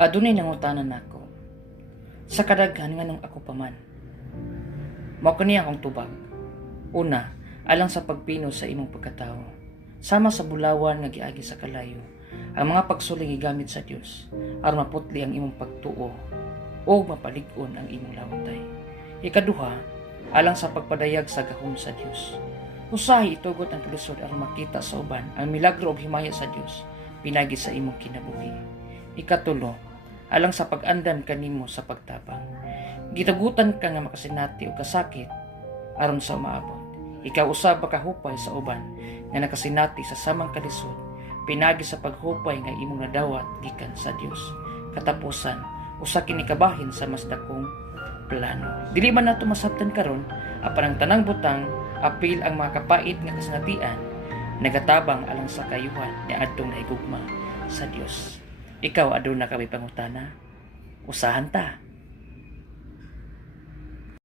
Adunay nangutanan nako. Sa kadaghan nganong ako paman. Mao kani akong tubag. Una, alang sa pagpino sa imong pagkatao. Sama sa bulawan nga giagi sa kalayo, ang mga pagsuling gigamit sa Dios aron maputli ang imong pagtuo o mapalig-on ang imong lawtay. Ikaduha, alang sa pagpadayag sa gahom sa Dios. Usahay itugot ang kalusod aron makita sa uban ang milagro ug himaya sa Dios pinagi sa imong kinabuhi. Ikatulo, alang sa pag-andan kanimo sa pagtabang. Gitagutan ka nga makasinati o kasakit aron sa umaabot. Ikaw usab makahupay sa uban nga nakasinati sa samang kalisod pinagi sa paghupay nga imong nadawat gikan sa Dios. Katapusan, usa kini kabahin sa mas dakong plano. Dili man nato masabtan karon apan ang tanang butang apil ang mga kapait nga kasinatian nagatabang alang sa kayuhan ni adtong nahigugma sa Dios. Ikaw aduna ka may pangutana? Usahan ta.